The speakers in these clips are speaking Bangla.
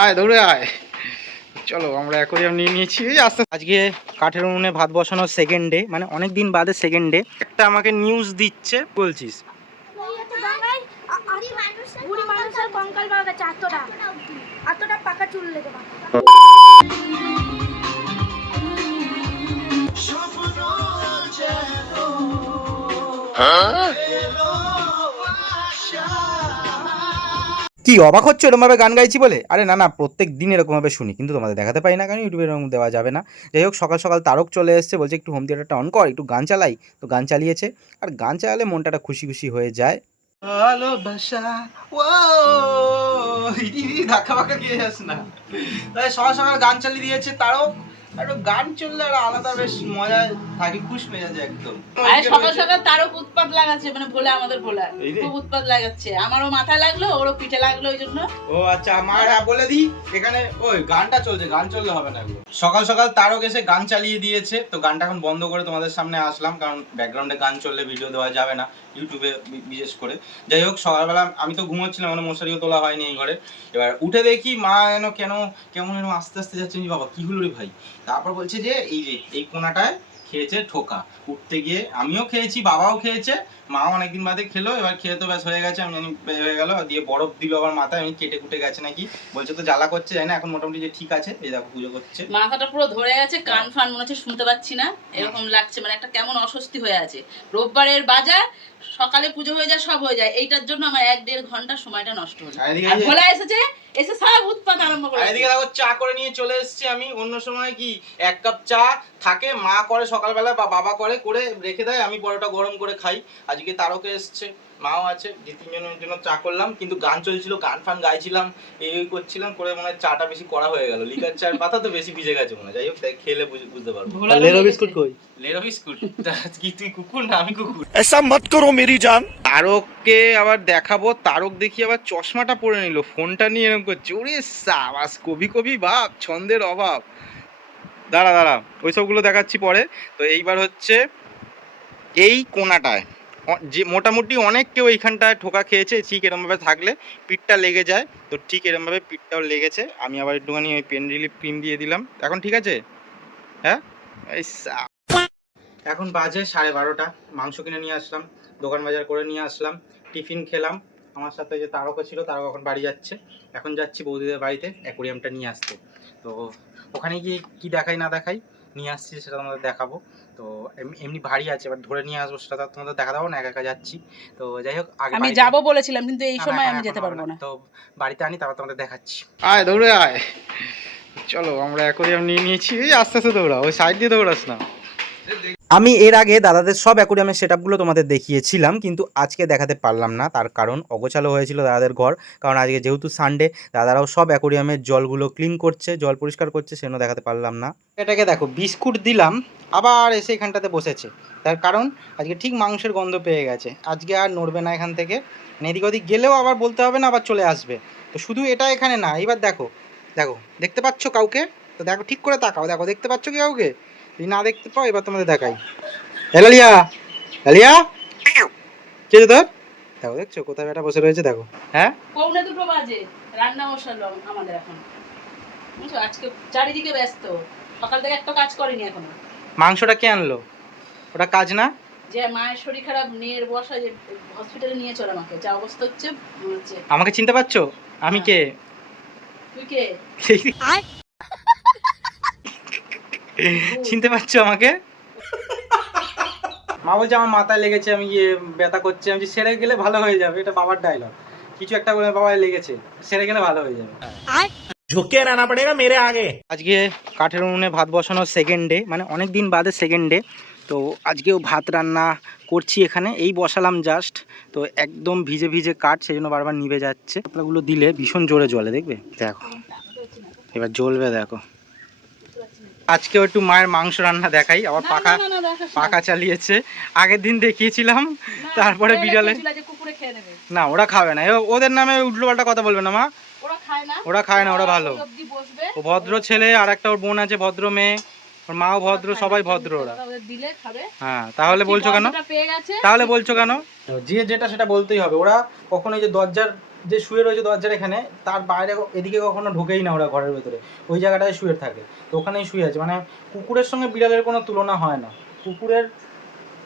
আয় দৌড়ে আয়। চলো আমরা অ্যাকোরিয়াম নিয়ে নিয়েছি। এই আস্তে আজকে কাঠের উনুনে ভাত বসানোর সেকেন্ড ডে মানে অনেক দিন বাদে সেকেন্ড ডে একটা আমাকে নিউজ দিচ্ছে বলছিস? বুড়ি কি অবাক হচ্ছে? এরকমভাবে গান গাইছি বলে? আরে না না, প্রত্যেক দিন এরকমভাবে শুনি, কিন্তু তোমাদের দেখাতে পাই না কারণ ইউটিউবে এরকম দেওয়া যাবে না। যাই হোক, সকাল সকাল তারক চলে এসছে, বলছে একটু হোম থিয়েটারটা অন কর, একটু গান চালাই। তো গান চালিয়েছে। আর গান চালালে মনটা খুশি খুশি হয়ে যায়। ভালোবাসা ও ধাক্কা বাক্কা খেয়ে যাস না। তাই সকাল সকাল গান চালিয়ে দিয়েছে তারক। একটু গান চললে আর আলাদা বেশ মজা থাকি খুশ মেজাজে একদম। আরে সকাল সকাল তারও উৎপাত লাগাচ্ছে মানে ভোলে আমাদের ভোলা। খুব উৎপাত লাগাচ্ছে। আমারও মাথায় লাগল ওরও পিঠে লাগল ওই জন্য। ও আচ্ছা আমার হ্যাঁ বলে এখানে ওই গানটা চলছে গান চললে হবে না। সকাল সকাল তারক এসে গান চালিয়ে দিয়েছে তো গানটা এখন বন্ধ করে তোমাদের সামনে আসলাম কারণ ব্যাকগ্রাউন্ডে গান চললে ভিডিও দেওয়া যাবে না ইউটিউবে বিশেষ করে। যাই হোক সকালবেলা আমি তো ঘুমোচ্ছিলাম মানে মশারিও তোলা হয়নি এই ঘরে। এবার উঠে দেখি মা এনো কেন কেমন এরকম আস্তে আস্তে যাচ্ছে বাবা কি হলো রে ভাই? তারপর বলছে যে এই যে এই কোনাটায় খেয়েছে ঠোকা। উঠতে গিয়ে আমিও খেয়েছি বাবাও খেয়েছে মাও অনেকদিন বাদে খেলো এবার খেয়ে তো ব্যাস হয়ে গেছে আমি জানি হয়ে গেল দিয়ে বরফ দিল আবার মাথায় আমি কেটে কুটে গেছে নাকি? বলছে তো জ্বালা করছে জানি না এখন মোটামুটি যে ঠিক আছে এই দেখো পুজো করছে। মাথাটা পুরো ধরে গেছে কান ফান মনে হচ্ছে শুনতে পাচ্ছি না এরকম লাগছে মানে একটা কেমন অস্বস্তি হয়ে আছে। রোববারের বাজার সকালে পুজো হয়ে যায় সব হয়ে যায় এইটার জন্য আমার এক দেড় ঘণ্টা সময়টা নষ্ট হলো। আর ভোলা এসেছে এসে সব উৎপাত আরম্ভ করে এদিকে দেখো, চা করে নিয়ে চলে এসেছি আমি। অন্য সময় কি, এক কাপ চা থাকে, মা করে সকালবেলা বা বাবা করে করে রেখে দেয়, আমি পরোটা গরম করে খাই। আজকে তারকে এসছে। মাও আছে যে তিনজনের জন্য চা করলাম কিন্তু গান চলছিল গান ফান গাইছিলাম এই করছিলাম করে মনে হয় চাটা বেশি করা হয়ে গেল। লিকার চার পাতা তো বেশি ভিজে গেছে মনে হয় যাই হোক তাই খেলে বুঝতে পারব। লেরো বিস্কুট কই? লেরো বিস্কুট? কি তুই কুকুর না আমি কুকুর? এসা মত করো মেরি জান তারককে আবার দেখাবো তারক দেখি আবার চশমাটা পরে নিল ফোনটা নিয়ে এরকম করছে ওরে সাবাস কবি কবি ভাব ছন্দের অভাব। দাঁড়া দাঁড়া ওইসবগুলো দেখাচ্ছি পরে। তো এইবার হচ্ছে এই কোনাটায়। যে মোটামুটি অনেক কেউ এইখানটায় ঠোকা খেয়েছে, ঠিক এরমভাবে থাকলে পিঠটা লেগে যায়। তো ঠিক এরমভাবে পিঠটাও লেগেছে। আমি আবার একটুখানি ওই পেন রিলিফ ক্রিম দিয়ে দিলাম। এখন ঠিক আছে? হ্যাঁ? এই এখন বাজে সাড়ে বারোটা। মাংস কিনে নিয়ে আসলাম, দোকান বাজার করে নিয়ে আসলাম, টিফিন খেলাম। আমার সাথে যে তারকা ছিল, তারক এখন বাড়ি যাচ্ছে। এখন যাচ্ছি বৌদিদের বাড়িতে অ্যাকোরিয়ামটা নিয়ে আসতে। তো ওখানে গিয়ে কি দেখাই না দেখাই নিয়ে আসছি, সেটা তোমাদের দেখাবো। তো এমনি- এমনি ভারী আছে এবার ধরে নিয়ে আসব সেটা তো তোমাদের দেখা দেবো না একা একা যাচ্ছি। তো যাই হোক আগে আমি যাব বলেছিলাম কিন্তু এই সময় আমি যেতে পারব না। তো বাড়িতে আনি তারপর তোমাদের দেখাচ্ছি। আয় দৌড়ে আয়। চলো আমরা অ্যাকোরিয়াম নিয়ে নিয়েছি এই আস্তে আস্তে দৌড়া ওই সাইড দিয়ে দৌড়াস না। আমি এর আগে দাদাদের সব অ্যাকোরিয়ামের সেট আপগুলো তোমাদের দেখিয়েছিলাম, কিন্তু আজকে দেখাতে পারলাম না। তার কারণ অগোছালো হয়েছিল দাদাদের ঘর। কারণ আজকে যেহেতু সানডে দাদারাও সব অ্যাকোরিয়ামের জলগুলো ক্লিন করছে, জল পরিষ্কার করছে, সেজন্য দেখাতে পারলাম না। এটাকে দেখো, বিস্কুট দিলাম, আবার এসে এখানটাতে বসেছে। তার কারণ আজকে ঠিক মাংসের গন্ধ পেয়ে গেছে। আজকে আর নড়বে না এখান থেকে। মানে এদিক ওদিক গেলেও আবার বলতে হবে না, আবার চলে আসবে। তো শুধু এটা এখানে না এবার দেখো দেখো, দেখতে পাচ্ছ কাউকে? তো দেখো, ঠিক করে তাকাও, দেখো, দেখতে পাচ্ছ কি কাউকে? যদি না দেখতে পাও এবার তোমাদের দেখাই। হেলালিয়া লালিয়া কে যে তোর? দেখো দেখছ? কোথায় বেটা বসে রয়েছে? দেখো। হ্যাঁ? পৌনে দুটো বাজে। রান্না বসালো আমাদের এখন। বুঝছ? আজকে চারিদিকে ব্যস্ত। সকাল থেকে একটা কাজ করিনি এখনও। মাংসটা কে আনলো? ওটা কাজ না? যে মায়ের শরীর খারাপ নিয়ে বসা যে হসপিটালে নিয়ে চলে আমাকে। যা অবস্থা হচ্ছে হচ্ছে। আমাকে চিনতে পারছ? আমি কে? তুই কে? চিনতে পারছ আমাকে? মা বলছে আমার মাথায় লেগেছে আমি ইয়ে ব্যথা করছে। আমি সেরে গেলে ভালো হয়ে যাবে। এটা বাবার ডায়লগ কিছু একটা বলে বাবা লেগেছে সেরে গেলে ভালো হয়ে যাবে। ঝুঁকে রানা পড়েগা মেরে আগে। আজকে কাঠের উনুনে ভাত বসানোর সেকেন্ড ডে মানে অনেক দিন বাদে সেকেন্ড ডে তো আজকেও ভাত রান্না করছি এখানে এই বসালাম জাস্ট তো একদম ভিজে ভিজে কাঠ সেই জন্য বারবার নিভে যাচ্ছে। পাতলাগুলো দিলে ভীষণ জোরে জলে দেখবে? দেখো। এবার জ্বলবে দেখো। আজকেও একটু মায়ের মাংস রান্না দেখাই আবার পাকা। পাকা চালিয়েছে। আগের দিন দেখিয়েছিলাম তারপরে বিড়ালে দেখেছিল যে কুকুরে খেয়ে নেবে। না ওরা খাবে না। এ- ওদের নামে উল্টো পাল্টা কথা বলবে না মা। ওরা খায় না। ওরা খায় না ওরা ভালো। ও ভদ্র ছেলে আর একটা ওর বোন আছে ভদ্র মেয়ে। ওর মাও ভদ্র সবাই ভদ্র ওরা। ওদের দিলে খাবে। হ্যাঁ তাহলে বলছো কেন? তাহলে বলছো কেন? যে যেটা সেটা বলতেই হবে। ওরা কখনো এই যে দরজার যে শুয়ে রয়েছে দরজার এখানে তার বাইরে এদিকে কখনো ঢোকেই না ওরা ঘরের ভেতরে। ওই জায়গাটায় শুয়ে থাকে। তো ওখানেই শুয়ে আছে। মানে কুকুরের সঙ্গে বিড়ালের কোনো তুলনা হয় না। কুকুরের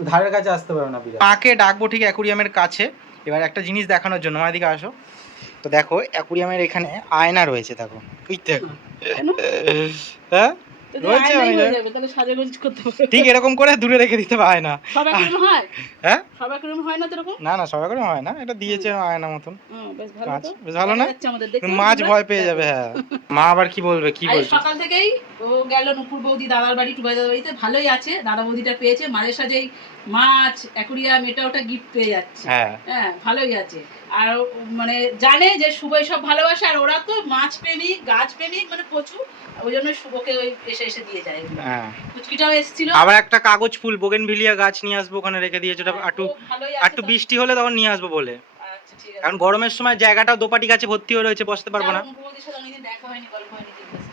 ধারের কাছে আসতে পারে না বিড়াল। মাকে ডাকবো ঠিক অ্যাকুরিয়ামের কাছে। এবার একটা জিনিস দেখানোর জন্য। আমার দিকে আসো। তো দেখো অ্যাকুরিয়ামের এখানে আয়না রয়েছে দেখো। ওই দেখো। হ্যাঁ। ঠিক এরকম করে দূরে রেখে দিতে পারে না হয়? হ্যাঁ হয় না তো এরকম? না না সবাই করে হয় না। এটা দিয়েছে আয়না মতন। বেশ ভালো তো। বেশ ভালো না? দেখা যাচ্ছে আমাদের, দেখতে মাছ ভয় পেয়ে যাবে হ্যাঁ। মা আবার কি বলবে কি আরে সকাল থেকেই ও গেল নুপুর বৌদি দাদার বাড়ি টুবাই দাদার বাড়িতে। ভালোই আছে দাদা বৌদিটা পেয়েছে। মাঝে সাঝেই মাছ অ্যাকুরিয়াম এটা ওটা গিফট পেয়ে যাচ্ছে। হ্যাঁ। ভালোই আছে। আর মানে জানে যে শুভ সব ভালোবাসে আর ওরা তো মাছ প্রেমিক গাছ প্রেমিক মানে প্রচুর। ওই জন্য শুভকে ওই এসে এসে দিয়ে যায়। হ্যাঁ। কুচকিটাও এসেছিল। আবার একটা কাগজ ফুল বোগেনভিলিয়া গাছ নিয়ে আসব ওখানে রেখে দিয়েছে। ওটা একটু বৃষ্টি হলে তখন নিয়ে আসব বলে আচ্ছা, ঠিক আছে। কারণ গরমের সময় জায়গাটা দোপাটি গাছে ভর্তি হয়ে রয়েছে বসতে পারব না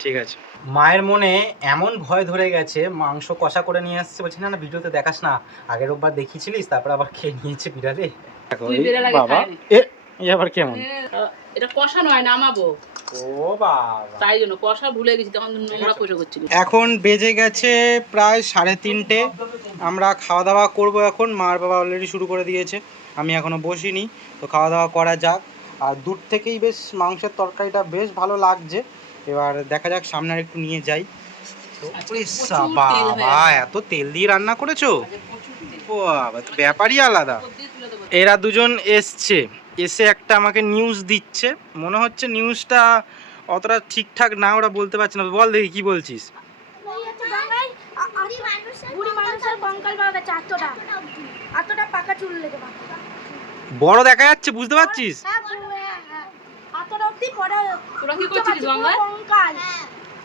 ঠিক আছে। মায়ের মনে এমন ভয় ধরে গেছে মাংস কষা করে নিয়ে আসছে বলছি না না ভিডিওতে দেখাস না আগের রোববার দেখিয়েছিলিস তারপর আবার খেয়ে নিয়েছে বিড়ালে বাবা। এ আবার কেমন? এটা কষা নয় নামাবো। ও বাবা। তাই জন্য কষা ভুলে গেছি তখন নোংরা কষা করছিল এখন বেজে গেছে প্রায় সাড়ে তিনটে। আমরা খাওয়া দাওয়া করব এখন মার বাবা অলরেডি শুরু করে দিয়েছে। আমি এখনও বসিনি তো খাওয়া দাওয়া করা যাক। আর দূর থেকেই বেশ মাংসের তরকারিটা বেশ ভালো লাগছে। এবার দেখা যাক সামনে আর একটু নিয়ে যাই। হয়ে বাবা এত তেল দিয়ে রান্না করেছ। ও বাবা ব্যাপারই আলাদা। এরা দুজন এসছে। এসে একটা আমাকে নিউজ দিচ্ছে মনে হচ্ছে নিউজটা অতটা ঠিকঠাক না ওরা বলতে পারছে না বল দেখি কি বলছিস বুড়ি মানুষের কঙ্কাল পাওয়া গেছে আত্মটা আত্মটা পাকা চুল লেগে পাকা বড় দেখা যাচ্ছে বুঝতে পারছিস হ্যাঁ হ্যাঁ, হ্যাঁ।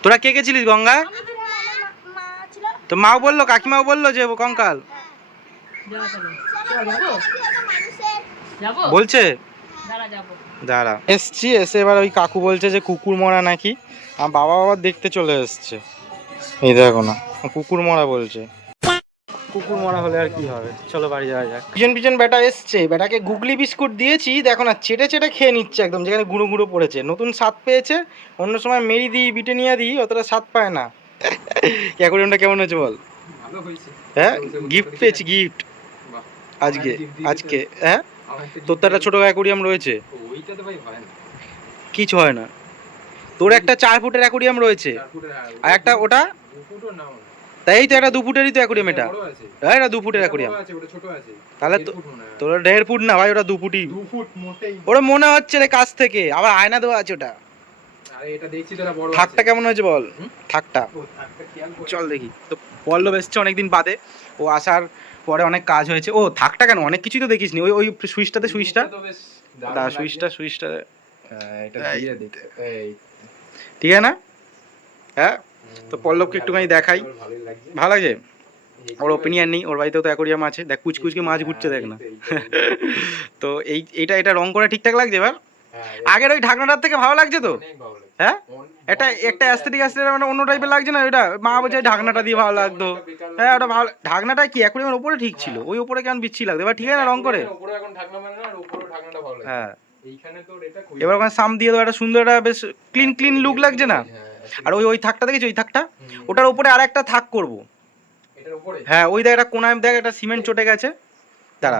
তোরা কি কে গেছিলিস গঙ্গায় আমি ছিলাম, আমার মা- মা ছিল তো মাও বলল কাকিমাও বলল যে কঙ্কাল যাও তাহলে। যাব? যাব? বলছে? দাঁড়া যাব। এসছি এসে এবার ওই কাকু বলছে যে কুকুর মরা নাকি। আমার বাবা বাবা দেখতে চলে এসছে। এই দেখো না কুকুর মরা বলছে। কুকুর মরা হলে আর কি হবে? চলো বাড়ি যাওয়া যাক। পিছন পিছন বেটা এসছে। বেটাকে গুগলি বিস্কুট দিয়েছি। দেখো না চেটে চেটে খেয়ে নিচ্ছে একদম যেখানে গুঁড়ো গুঁড়ো পড়েছে। নতুন স্বাদ পেয়েছে। অন্য সময় মেরি দিই বিটেনিয়া দিই অতটা স্বাদ পায় না। অ্যাকোরিয়ামটা কেমন হয়েছে বল? হ্যাঁ গিফট পেয়েছি গিফট আজকে আজকে হ্যাঁ? তোর তো একটা ছোটো অ্যাকোরিয়াম রয়েছে। ওইটা ভাই হয় না কিছু হয় না। তোর একটা চার ফুটের অ্যাকোরিয়াম রয়েছে। আর একটা ওটা? তাই তো একটা দু ফুটেরই তো অ্যাকোরিয়াম এটা। হ্যাঁ এটা দু ফুটের অ্যাকোরিয়াম। তাহলে তোর দেড় ফুট না ভাই ওটা দু ফুটই। ওটা মনে হচ্ছে রে কাছ থেকে। আবার আয়না দেওয়া আছে ওটা। থাকটা কেমন হয়েছে বল? থাকটা। চল দেখি। তো পল্লব এসছে অনেকদিন বাদে। ও আসার পরে অনেক কাজ হয়েছে। ও থাকটা কেন? অনেক কিছুই তো দেখিস নি ওই ওই সুইচটাতে সুইচটা? তো দা সুইচটা সুইচটা। হ্যাঁ, ঠিক আছে না? হ্যাঁ? তো পল্লবকে একটুখানি দেখাই। ভালো লাগছে? ওর ওপিনিয়ন নেই। ওর বাড়িতেও তো অ্যাকোরিয়াম আছে। দেখ কুচকুচকে মাছ ঘুরছে দেখ না। তো, এই তো। এই এটা এটা রং করে ঠিকঠাক লাগছে এবার? হ্যাঁ, আগের ওই ঢাকনাটার থেকে ভালো লাগছে তো। হ্যাঁ? এটা একটা অ্যাস্থেটিক অ্যাস্থেটিক মানে অন্য টাইপের লাগছে না ওটা মা বলছে ঢাকনাটা দিয়ে ভালো লাগতো। হ্যাঁ ওটা ভালো ঢাকনাটা কি? অ্যাকোরিয়ামের উপরে ঠিক ছিল। ওই উপরে কেমন বিচ্ছি লাগতো। এবার ঠিক আছে না রং করে? হ্যাঁ। এবার ওখানে সাম দিয়ে দেবো একটা সুন্দর একটা বেশ ক্লিন ক্লিন লুক লাগছে না? আর ওই ওই থাকটা দেখেছ? ওই থাকটা? ওটার উপরে আর একটা থাক করব। হ্যাঁ ওই দেখ একটা কোনায় দেখ একটা সিমেন্ট চটে গেছে। দাঁড়া।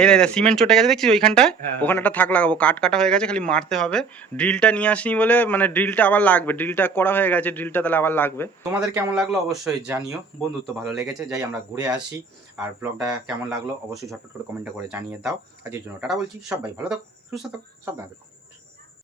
এই দাদা সিমেন্ট চটে গেছে দেখছিস ওইখানটায়? হ্যাঁ, ওখানে একটা থাক লাগাবো কাট কাটা হয়ে গেছে খালি মারতে হবে। ড্রিলটা নিয়ে আসিনি বলে মানে ড্রিলটা আবার লাগবে। ড্রিলটা করা হয়ে গেছে ড্রিলটা তাহলে আবার লাগবে। তোমাদের কেমন লাগল অবশ্যই জানিও। বন্ধুত্ব ভালো লেগেছে যাই আমরা ঘুরে আসি। আর ব্লগটা কেমন লাগল অবশ্যই ঝটপট করে কমেন্টটা করে জানিয়ে দাও। আজকের জন্য টাটা বলছি সবাই ভালো থাকো সুস্থ থাকো সাবধানে থাকো।